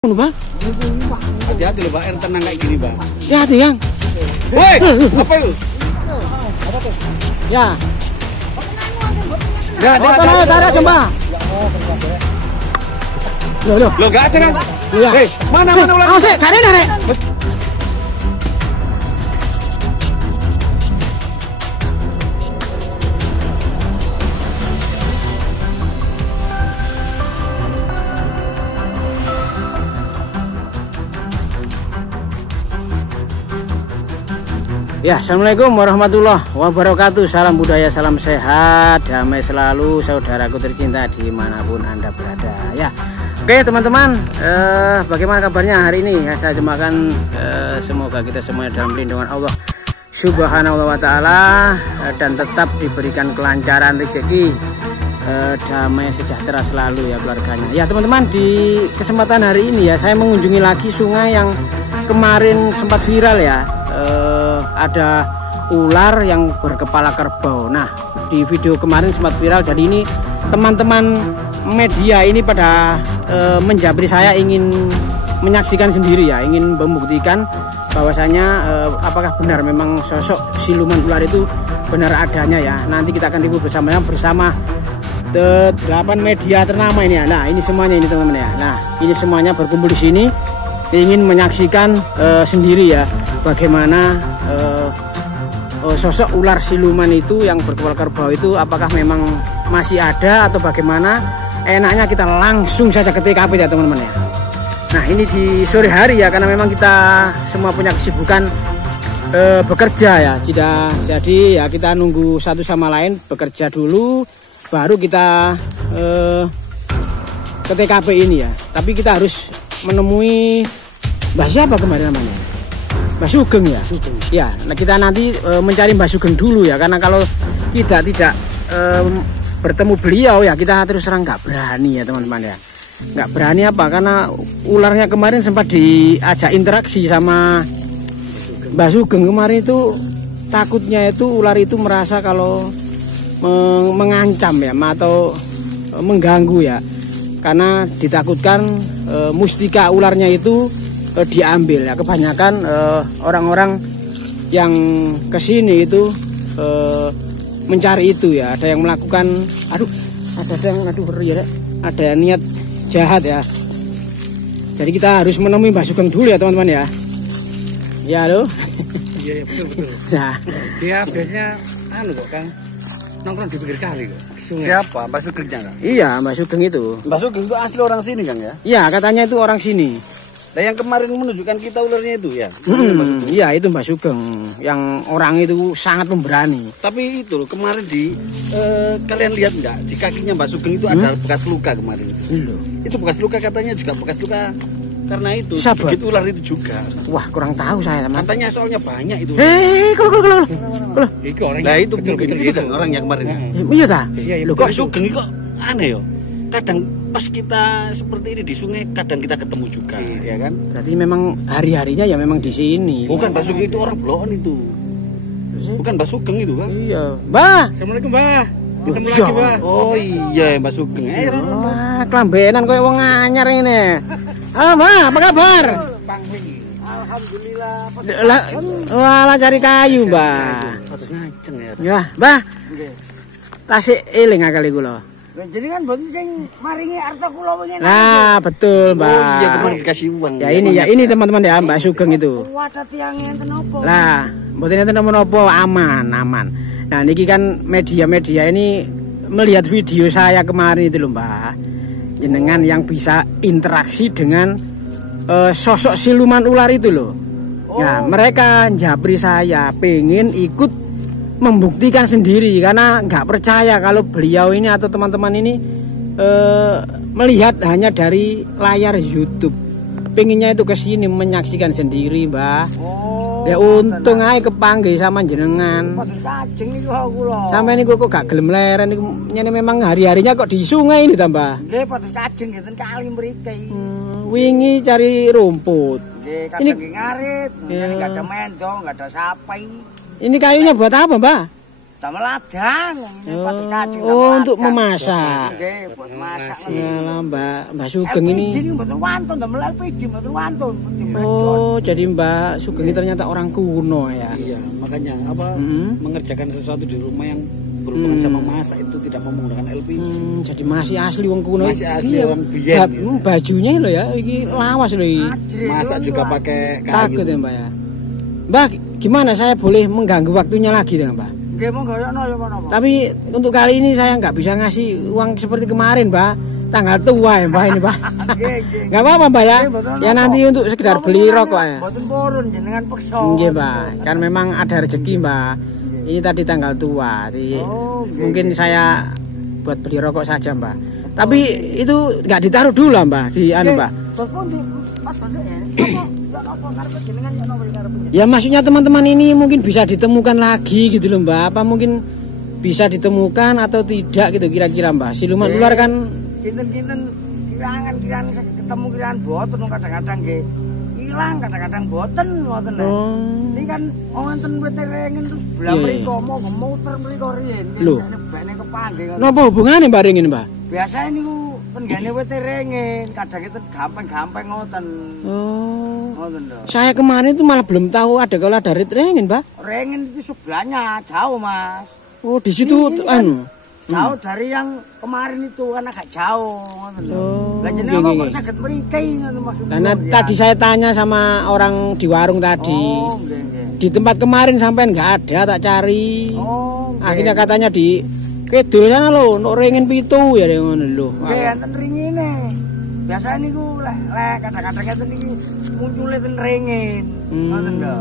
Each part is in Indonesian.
Bang. Hati-hati loh, Pak. Air tenang kayak gini, Bang. Hati-hati, Yang. Woi, apa itu? Apa tuh? Ya. Ya, tarik coba. Loh. Loh, enggak ada kan? Ya. Hei, mana ular? Awas, tarik. Ya, assalamualaikum warahmatullahi wabarakatuh. Salam budaya, salam sehat, damai selalu saudaraku tercinta dimanapun Anda berada. Ya, oke teman-teman, bagaimana kabarnya hari ini? Ya, saya doakan semoga kita semuanya dalam lindungan Allah Subhanahu wa Ta'ala dan tetap diberikan kelancaran rezeki, damai sejahtera selalu ya keluarganya. Ya teman-teman, di kesempatan hari ini ya saya mengunjungi lagi sungai yang kemarin sempat viral ya. Ada ular yang berkepala kerbau. Nah, di video kemarin sempat viral. Jadi ini teman-teman media ini pada menjabri saya, ingin menyaksikan sendiri ya, ingin membuktikan bahwasanya apakah benar memang sosok siluman ular itu benar adanya ya. Nanti kita akan ribut bersama 8 media ternama ini ya. Nah, ini semuanya ini teman-teman ya. Nah, ini semuanya berkumpul di sini ingin menyaksikan sendiri ya bagaimana sosok ular siluman itu yang berkepala kerbau itu apakah memang masih ada atau bagaimana. Enaknya kita langsung saja ke TKP ya teman-teman ya. Nah, ini di sore hari ya, karena memang kita semua punya kesibukan bekerja ya. Jadi ya kita nunggu satu sama lain bekerja dulu baru kita ke TKP ini ya. Tapi kita harus menemui Mbah siapa kemarin namanya? Mbah Sugeng ya? Sugeng. Ya, nah kita nanti mencari Mbah Sugeng dulu ya, karena kalau kita tidak bertemu beliau ya kita terus terang nggak berani ya teman-teman ya. Nggak berani apa? Karena ularnya kemarin sempat diajak interaksi sama Mbah Sugeng kemarin itu, takutnya itu ular itu merasa kalau mengancam ya atau mengganggu ya, karena ditakutkan mustika ularnya itu diambil ya. Kebanyakan orang-orang yang kesini itu mencari itu ya, ada yang melakukan ada yang niat jahat ya. Jadi kita harus menemui Mbah Sugeng dulu ya teman-teman ya. Ya lo. Iya betul. Nah, dia biasanya kok Kang, nongkrong di pinggir kali kok. Siapa? Mbah Sugeng kan? Iya, Mbah Sugeng itu. Mbah Sugeng itu asli orang sini Kang ya? Iya, katanya itu orang sini. Nah, yang kemarin menunjukkan kita ularnya itu ya? Iya, itu Mbah Sugeng yang orang itu sangat pemberani. Tapi itu loh, kemarin kalian lihat nggak, di kakinya Mbah Sugeng itu ada bekas luka kemarin itu. Itu bekas luka, katanya juga bekas luka karena itu gigit ular itu juga. Wah, kurang tahu saya teman. Katanya soalnya banyak itu. Kalau. Itu orang. Nah, itu betul itu orang yang kemarin. Iya ta? Loh, kok Sugeng kok aneh yo. Kadang pas kita seperti ini di sungai, kadang kita ketemu juga, ya kan? Berarti memang hari-harinya ya memang di sini. Bukan Mbah Sugeng itu orang Bloon itu. Bukan Mbah Sugeng itu kan? Iya. Mbah. Assalamualaikum Mbah. Ketemu lagi Mbah. Oh iya Mbah Sugeng. Wah, kelambenan koyo wong anyar ini. Halo Mbah, apa kabar? Alhamdulillah. Walah cari kayu Mbah. Ya, Mbah. Tasik eling kali kula. Jadi kan boten sing maringi harta kula wingi. Nah, betul, Mbak. Oh iya, kemarin dikasih uang. Ya ini teman-teman ya, Mbak Sugeng itu. Wadah tiyang enten opo? Lah, mboten enten menapa, aman. Nah, niki kan media-media ini melihat video saya kemarin itu loh, Mbak. Jenengan yang bisa interaksi dengan sosok siluman ular itu loh. Nah, mereka japri saya pengen ikut membuktikan sendiri, karena nggak percaya kalau beliau ini atau teman-teman ini melihat hanya dari layar YouTube. Pengennya itu kesini menyaksikan sendiri, Mbah. Ya untung aja kepanggil sama jenengan. Kajeng niku kula. Sampai niku kok gak gelem leren niku, nyene memang hari-harinya kok di sungai ini tambah. Nggih, pados kajeng ngeten kali mriki. Wingi cari rumput. Nggih, kadang nggih ngarit, enggak ada mendong, enggak ada sapi. Ini kayunya buat apa, Mbah? damel ladang ini buat kacang. Oh, untuk memasak. Nggih, buat masak. Yalah, Mbak Sugeng ini. LPG ini mboten wantun damel LPG mboten wantun. Oh, jadi Mbak Sugeng ini ternyata orang kuno ya. Iya, makanya mengerjakan sesuatu di rumah yang berhubungan sama masak itu tidak mau menggunakan LPG. Jadi masih asli wong kuno. Masih asli orang biyen. Bajunya lho ya, iki lawas lho iki. Masak juga pakai kayu. Takut ya, Mbak ya. Mbak, gimana saya boleh mengganggu waktunya lagi dengan Mbak? Nggih, monggo ya napa. Tapi untuk kali ini saya nggak bisa ngasih uang seperti kemarin, Mbak. Tanggal tua ya, Mbak ini, Mbak. Nggak apa-apa, Mbak ya. Ya nanti untuk sekedar beli rokok ya. Mboten purun jenengan peksa. Nggih, Mbak. Kan memang ada rezeki, Mbak. Ini tadi tanggal tua. Jadi mungkin saya buat beli rokok saja, Mbak. Tapi itu nggak ditaruh dulu, Mbak, di anu, Mbak. Ya maksudnya teman-teman ini mungkin bisa ditemukan lagi gitu loh, Mbak. Apa mungkin bisa ditemukan atau tidak gitu kira-kira, Mbak. Siluman ular kan kinten-kinten kirangan ketemu kirangan boten kadang-kadang nggih ilang, kadang-kadang boten ngoten lho. Ini kan wonten weterengen terus belah mriko mau muter mriko riyen nebane kepangge ngoten. Napa hubungane Mbak Ring ini, Mbak? Biasane niku tenggane weterengen, kadang itu gampang-gampang ngoten. Oh. Ngoten lho. Saya kemarin itu malah belum tahu kalau ada rengen, Mbak. Rengen itu sebelahnya jauh, Mas. Oh, di situ anu. Jauh dari yang kemarin itu kan agak jauh ngoten lho. Lah jenengan kok saged mriki ngoten Mas. Karena tadi saya tanya sama orang di warung tadi. Oh, nggih. Di tempat kemarin sampai nggak ada, tak cari. Oh, akhirnya katanya di Kidul sana lho, untuk ringin pitu ya ngono lho. Nggih, enten ringine. Biasane niku lek kadang-kadang enten iki muncul ten ringin. Ngoten lho.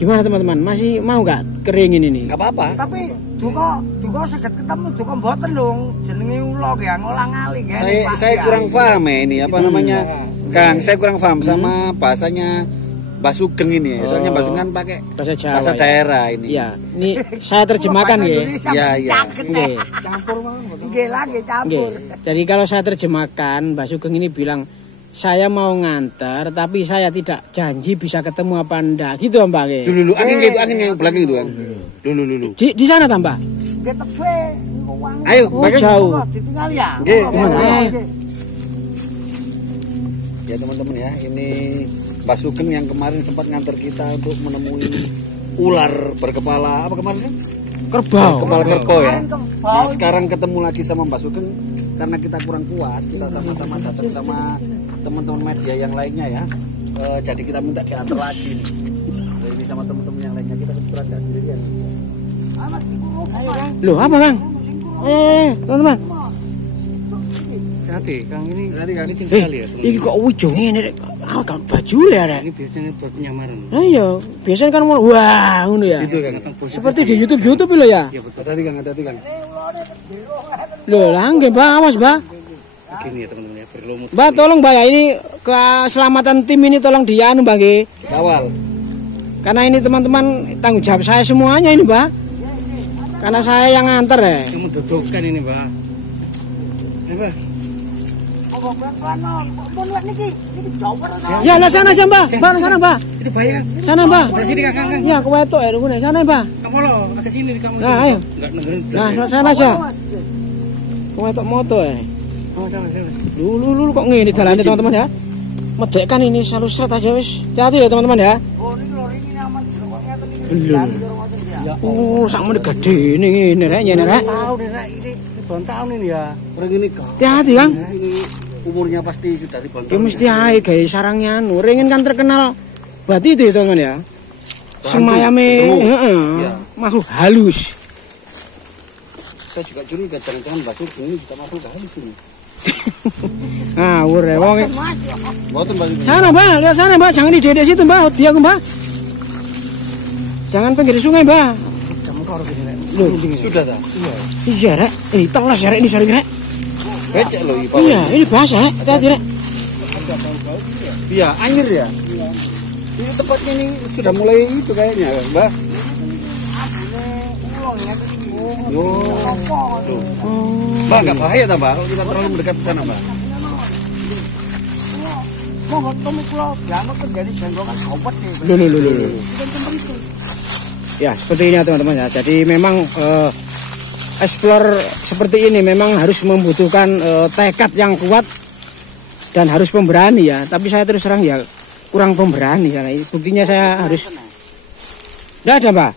Gimana teman-teman? Masih mau nggak keringin ini? Nggak apa-apa. Tapi duka saged ketemu duka mboten lho. Jenenge ula ya ngolang-ali nggih. Saya kurang paham ya ini apa namanya? Kang, saya kurang paham sama bahasanya Mbak Sugeng ini. Soalnya Mbak Sugeng kan pakai bahasa Jawa. Bahasa daerah ini. Iya, ini saya terjemahkan ya. Iya, iya. Nggih. Campur mawon. Nggih lah nggih campur. Jadi kalau saya terjemahkan, Mbak Sugeng ini bilang saya mau nganter tapi saya tidak janji bisa ketemu apa ndak gitu Mbak. Dulu angin yang belakang itu kan. Dulu. Di sana ta Mbak? Nggih tebe niku wangi. Ayo, jauh. Ditinggal ya. Nggih, gimana? Ya teman-teman ya, ini Mbak Sugeng yang kemarin sempat nganter kita untuk menemui ular berkepala apa kemarin kan? Kerbau. Kepala kerbau ya. Nah, sekarang ketemu lagi sama Mbak Sugeng karena kita kurang puas, kita sama-sama datang sama teman-teman media yang lainnya ya. Jadi kita minta diantar lagi nih. Ini sama teman-teman yang lainnya, kita kebetulan nggak sendirian. Loh, apa Kang? Teman-teman. Hati, Kang ini tinggal sekali ya. Ini kok ujung ini rek. Kan baju le rek. Ini biasanya buat penyamaran. Nah iya, biasanya kan wah ngono ya. Situ kan. Seperti di YouTube lho ya. Iya betul. Hati-hati Kang. Loh, lah nggih Mbak, awas Mbak. Begini ya teman-teman ya, berlumut. Mbak tolong Mbak ya, ini keselamatan tim ini tolong dianu Mbak nggih. Kawal. Karena ini teman-teman tanggung jawab saya semuanya ini Mbak. Karena saya yang nganter ya. Kamu dodokan ini Mbak. Apa? Ya lah sana aja Mbak. Mbak sana Mbak. Itu bahaya. Sana Mbak. Di sini Kang. Ya kewetok ya rungune sana Mbak. Kamu lo, ke sini kamu. Nah, ayo. Enggak nenggerin. Nah, sana aja. Kewetok moto ya. Sama. Lu kok ngene jalannya teman-teman ya. Medek kan ini selalu seret aja wis. Hati-hati ya teman-teman ya. Oh niku lho ini aman Belum. Oh, sak meneh gede ngene rek nyene rek. Tahun ini tahun ini ya. Orang ini kok. Hati-hati Kang. Ini umurnya pasti sudah ribuan Ya mesti ae gawe sarangnya anu. Ringin kan terkenal bati itu ya teman ya. Semayame heeh. Makhluk halus. Saya juga curiga jangan-jangan Mbak Sugeng ini juga makhluk halus ini. Ngawur ya wong. Mboten Mbak Sugeng. Sana Mbak, lihat sana Mbak, jangan di dedek situ Mbak, dia aku Mbak. Jangan pinggir sungai Mbak. Kamu kok harus ini. Loh, sudah dah. iya rek, telas ya rek ini sering rek. Becek loh ini. Iya, ini basah rek, hati-hati rek. Iya, anjir ya. Ini tempatnya ini sudah mulai itu kayaknya, Mbak. Mbak, nggak bahaya tak Mbak? Kalau kita terlalu mendekat ke sana Mbak. Mau ketemu pulau, jangan terjadi jenggokan sobat nih. Loh. Ya, seperti ini ya teman-teman ya. Jadi memang explore seperti ini memang harus membutuhkan tekad yang kuat dan harus pemberani ya. Tapi saya terus terang ya kurang pemberani karena buktinya saya harus. Tidak ada, Mbak.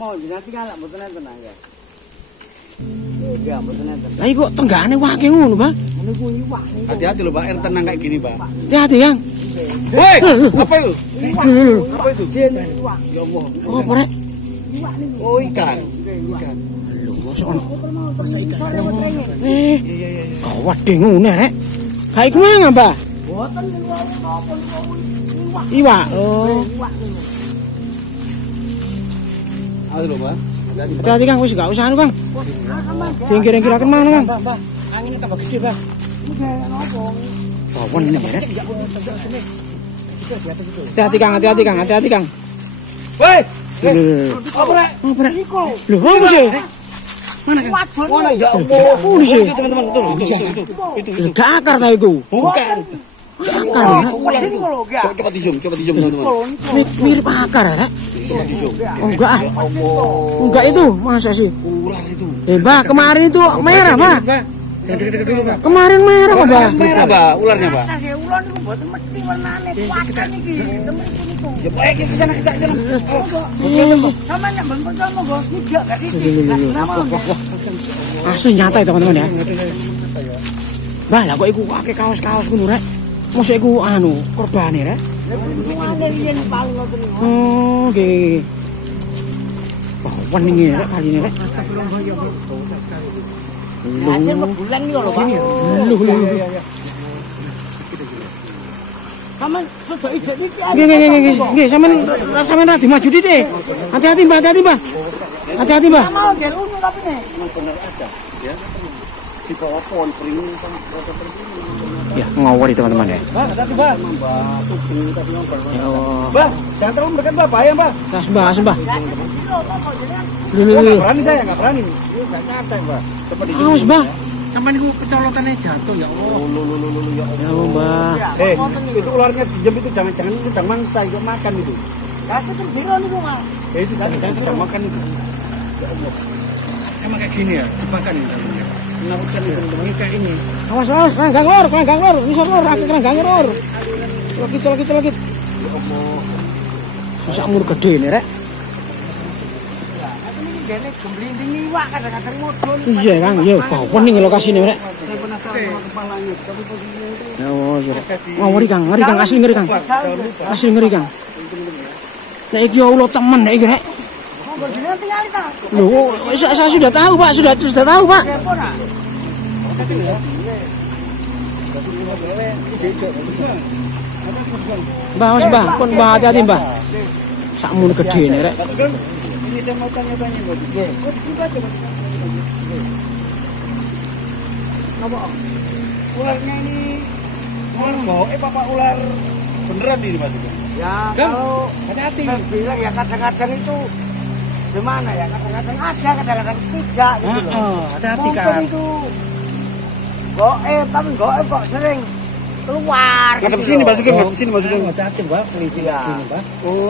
Mau jenati kan lah mboten enten ya. Ya mboten enten. Lah kok tenggane wake ngono, Mbak? Niku iwak. Hati-hati loh Pak, air tenang kayak gini Pak. Hati-hati, Yang. Woi, apa itu? Apa itu? Ya Allah. Oh, porek. Oh ikan. Ikan. Lho, mosok ono. Masa ikan. Kawat ding ngene rek. Kayak kemana, Mbak? Boten iwak. Iwak. Oh. Aduh loh Pak. Hati-hati Kang, wis gak usah anu Kang. Kira-kira kemana Kang? Mbak, angin tambah gede Pak. Bawon ini rek. Hati-hati Kang, hati-hati Kang, hati-hati Kang. Woi. Apa rek? Apa rek? Lho, apa sih? Mana kan? Mana ya Allah. Oh, di sini. Teman-teman, itu. Itu. Gak akar ta iku. Bukan. Akar. Coba di zoom teman-teman. Mirip akar rek. Coba di zoom. Oh, enggak. Ya Allah. Enggak itu, masa sih? Ular itu. Mbak, kemarin itu merah, Pak. Jangan deket-deket dulu Pak. Kemarin merah kok, Mbak. Merah Pak, ularnya Pak. Masa ular niku mboten mesti warnane kuatan iki. Ya baik kita sana kita jalan. Sama nek ben pertama go tidak gak titik. Asli nyata ya, teman-teman ya. Mbak, lah kok iku akeh kaos-kaos ngono rek. Mosok iku anu, korbane rek. Ngene yen paling ngoten niku. Oh, nggih. Bawon iki rek kali ini rek. Hasil bulan iki lho, Pak. Lho. Kamen sudah ide iki. Nggih, sampean ra dimaju dite. Hati-hati, Mbak, hati-hati, Mbak. Hati-hati, Mbak. Mau gel unu tapi nih. Di bawah pohon beringin sama Ya, ngawur teman-teman ya. Mbak, hati-hati Mbak. Mbak, jangan terlalu mendekat Mbak, bahaya Mbak. Sembah. Nggak berani saya, nggak berani. Ini nggak nyantai Mbak. Coba di Awas, Mbak. Sampai niku kecolotannya jatuh ya Allah. Ya Ya Allah, Mbak. Itu ularnya dijem itu jangan-jangan itu sedang mangsa itu makan itu. Kasih terjero niku, Mas. Ya itu jangan-jangan sedang makan itu. Ya Allah. Emang kayak gini ya, jebakan ini. Menarutkan itu teman kayak ini. Awas, keranggang lor. Bisa lor, aku keranggang lor. Lokit. Ya Allah. Susah umur gede ini, rek. Gene gemblinding iwak kadang-kadang mudun. Iya, Kang. Ya, bawon ning lokasi ini, rek. Saya penasaran sama kepalanya, tapi posisinya itu Ya Allah, ngeri Kang, asli ngeri Kang. Asli ngeri Kang. Nek iki ya Allah temen nek iki, rek. Monggo jenengan tinggal ta. Loh, saya sudah tahu, Pak. Sudah tahu, Pak. Depo nak. Mbah, Mbah, pun Mbah hati-hati, Mbah. Sakmun gede ini, rek. ini saya mau tanya-tanya Mas. Kok di sini aja Mas? Kenapa? Ularnya ini ular bau, apa ular beneran ini Mas? Ya, Kan? kalau Hati-hati. saya bilang ya kadang-kadang itu gimana ya? Kadang-kadang ada, kadang-kadang tidak gitu loh. Hati-hati Mungkin kan. itu goib, tapi goib kok sering keluar. Ngadep gitu sini loh. masukin, ngadep sini masukin. Hati-hati Mbak, polisi Iya. sini Mbak.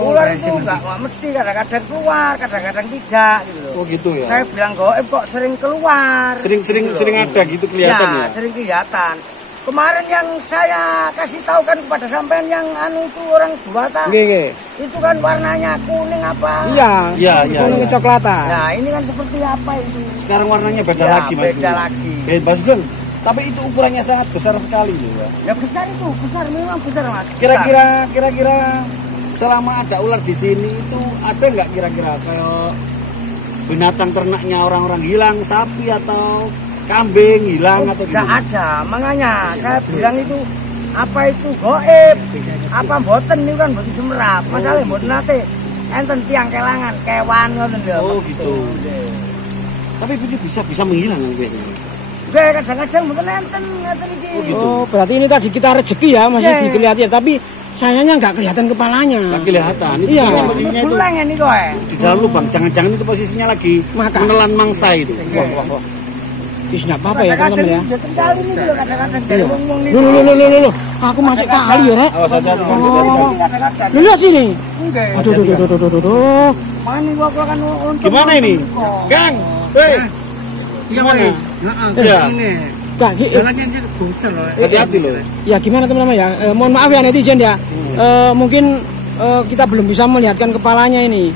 Ular itu nggak mesti kadang-kadang keluar, kadang-kadang tidak gitu loh. Oh gitu ya. Saya bilang goib kok sering keluar. Sering ada gitu kelihatan ya. Sering kelihatan. Kemarin yang saya kasih tahu kan kepada sampean yang anu itu orang buatan. Nggih. Itu kan warnanya kuning apa? Iya. Iya. Kuning kecoklatan. Nah, ini kan seperti apa itu? Sekarang warnanya beda Ya, lagi Mas. beda lagi. Mas Gun. Tapi itu ukurannya sangat besar sekali loh ya. Ya besar itu, besar memang besar Mas. Kira-kira selama ada ular di sini itu ada nggak kira-kira kayak binatang ternaknya orang-orang hilang, sapi atau kambing hilang atau Nggak gimana? ada, makanya saya bilang itu apa itu goib, apa boten itu kan boten semerap. Masalah boten nate enten tiang kelangan, kewan ngoten lho. Oh gitu. Tapi itu bisa menghilang kan biasanya. Nggih, kadang-kadang boten enten ngeten iki. Oh, gitu. Oh, berarti ini tadi kita rezeki ya, masih Iya. dikelihatin, tapi sayangnya nggak kelihatan kepalanya. Nggak kelihatan. Itu Iya. posisinya itu Bulang ini kok. di dalam lubang. Jangan-jangan itu posisinya lagi Makan. menelan mangsa itu. Wah. Wis enggak apa-apa ya teman-teman ya. Kali ini lho kadang-kadang dari wong-wong ini. Loh. Aku masuk kali ya, Rek. Awas hati-hati. Lu lihat sini. Enggak. Aduh. Mani gua kan untung. Gimana ini? Gang. Hei. Gimana? Iya. Ini. Enggak, Jalannya sih bosen loh. Hati-hati loh. ya gimana teman-teman ya. Mohon maaf ya netizen ya. Mungkin kita belum bisa melihatkan kepalanya ini.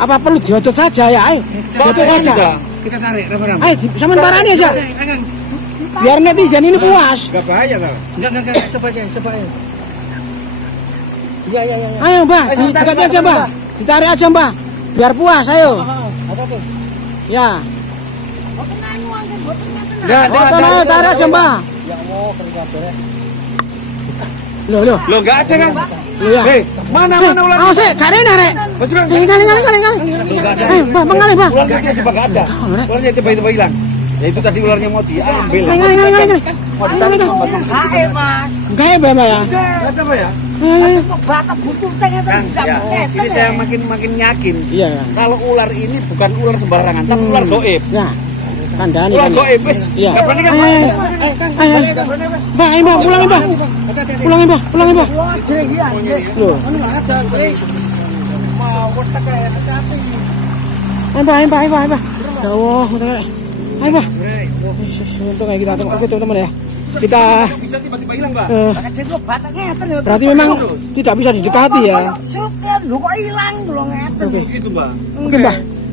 Apa perlu diocot saja ya? Ayo, diocot saja. Kita tarik rame-rame. Ayo, sama barani aja. Biar netizen ini puas. Enggak bahaya kah? Enggak. Coba aja. Iya. Ayo, Mbah, dekati aja, Mbah. Ditarik aja, Mbah. Biar puas, ayo. Hati-hati. Ya. Enggak, Ayo, tarik aja, Mbah. Ya Allah, kerja Loh. Lo enggak ada kan? Loh ya. Hei, mana ular? Awas, kare Rek. Masukan. Kali. Ayo, Mbah, mengalih, Mbah. Ularnya tiba enggak ada. Ularnya tiba-tiba hilang. Ya itu tadi ularnya mau diambil. Kali. Mau ditarik sama Mas. Hae, Mas. Enggak ya, Mbah ya? Enggak coba ya? Batak butuh tengah Kang, ya. Ini saya makin yakin. Iya. Kalau ular ini bukan ular sembarangan, tapi ular goib. Ya. Kandani Ular kan. goib, wis. Iya. Enggak berani kan? Mbah, pulangin, Mbah. Pulangin, Mbah. Loh. Mbah. Jauh, ayo, Mbah. Untuk kayak kita oke teman-teman ya. Kita Bisa tiba-tiba hilang, Mbak. berarti memang tidak bisa didekati ya. Lu kok hilang lho ngeten. Gitu, Mbak. Oke,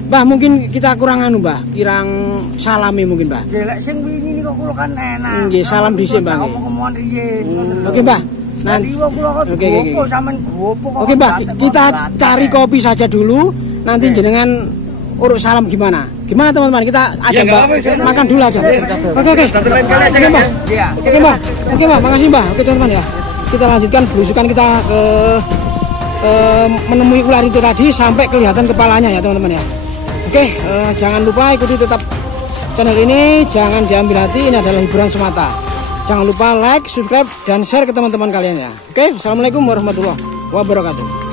Mbah, mungkin kita kurang Mbah, kirang salami mungkin, Mbah. Delek sing wingi niku kula kan enak. Nggih, salam dhisik, Mbah. Ngomong riyen. Oke, Mbah. Nanti kula kok Oke. gopo sampean gopo kok. Oke, Mbah, kita cari kopi saja dulu. Nanti jenengan urus salam gimana? Gimana teman-teman? Kita aja, Ya, nggak Mbah. apa-apa, Makan dulu aja. Oke. Satu lain kali aja, Oke, Mbah. Iya. Oke, Mbah. Makasih, Mbah. Oke, teman-teman ya. Kita lanjutkan belusukan kita ke menemui ular itu tadi sampai kelihatan kepalanya ya, teman-teman ya. Oke, jangan lupa ikuti tetap channel ini, jangan diambil hati, ini adalah hiburan semata. Jangan lupa like, subscribe, dan share ke teman-teman kalian ya. Oke, assalamualaikum warahmatullahi wabarakatuh.